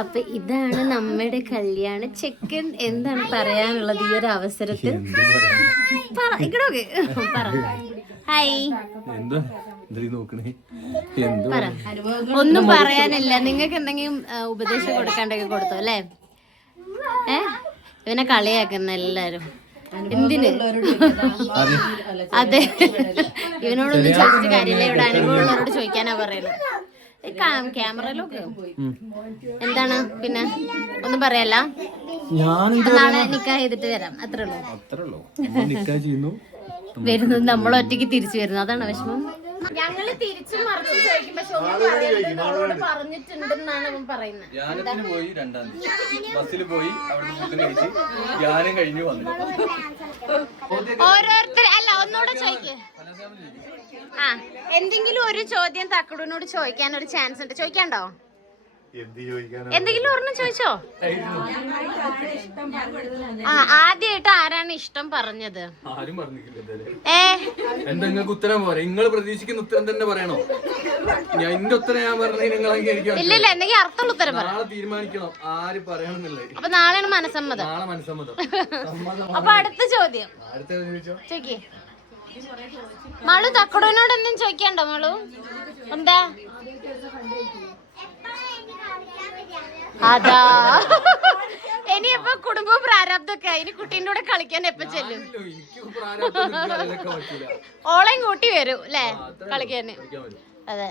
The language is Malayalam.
അപ്പൊ ഇതാണ് നമ്മുടെ കല്യാണ ചെക്കൻ. എന്താണ് പറയാനുള്ളത് ഈ ഒരു അവസരത്തിൽ? ഹായ്. ഒന്നും പറയാനില്ല. നിങ്ങൾക്ക് എന്തെങ്കിലും ഉപദേശം കൊടുക്കാണ്ടൊക്കെ കൊടുത്തോ അല്ലേ? ഇവനെ കളിയാക്കുന്ന എല്ലാരും. എന്തിന്? അതെ, ഇവനോടൊന്നും ചോദിച്ചിട്ട് കാര്യമില്ല. ഇവിടെ അനുഭവമുള്ളവരോട് ചോദിക്കാനാ പറയുന്നത്. ക്യാമറയിലൊക്കെ എന്താണ് പിന്നെ ഒന്നും പറയല്ല. നാളെ നിക്കാഹ് ചെയ്തിട്ട് വരാം, അത്രേ ഉള്ളൂ. വരുന്നത് നമ്മൾ ഒറ്റയ്ക്ക് തിരിച്ചു വരുന്നു, അതാണ് വിഷമം. ഞങ്ങള് തിരിച്ചും മറിച്ചും ചോദിക്കും, പക്ഷെ ഒന്നും പറയരുത് പറഞ്ഞിട്ടുണ്ടെന്നാണ് അവൻ പറയുന്നത്. ഓരോരുത്തർ അല്ല, ഒന്നുകൂടെ ചോദിക്കേ. ആ, എന്തെങ്കിലും ഒരു ചോദ്യം തക്കടൂനോട് ചോദിക്കാൻ ഒരു ചാൻസ് ഉണ്ട്. ചോദിക്കാണ്ടോ? എന്തെങ്കിലും ഒരെണ്ണം ചോദിച്ചോ. ആദ്യമായിട്ട് ആരാണ് ഇഷ്ടം പറഞ്ഞത്? എന്തെങ്കിലും ഉത്തരം പോരെ? നിങ്ങൾ പ്രതീക്ഷിക്കുന്ന ഉത്തരം തന്നെ പറയണോ? എന്റെ ഉത്തരം ഞാൻ പറഞ്ഞ ഇല്ല, എന്തെങ്കിലും അർത്ഥമുള്ള ഉത്തരം നാളെ തീരുമാനിക്കണം ആര് പറയണമെന്നുള്ളത്. അപ്പൊ നാളെയാണ് മനസ്സമ്മതം. നാളെ മനസ്സമ്മതം. അപ്പൊ അടുത്ത ചോദ്യം ചോദിക്കേ. മാളു തക്കടൂനോട് എന്തും ചോദിക്കണ്ടോ? മാളു എന്താ? അതാ ഇനിയിപ്പൊ കുടുംബ പ്രാരാബ്ദൊക്കെ. ഇനി കുട്ടീൻ്റെ കൂടെ കളിക്കാൻ എപ്പ ചെല്ലും? ഓളെയും കൂട്ടി വരും അല്ലേ കളിക്കാന്? അതെ.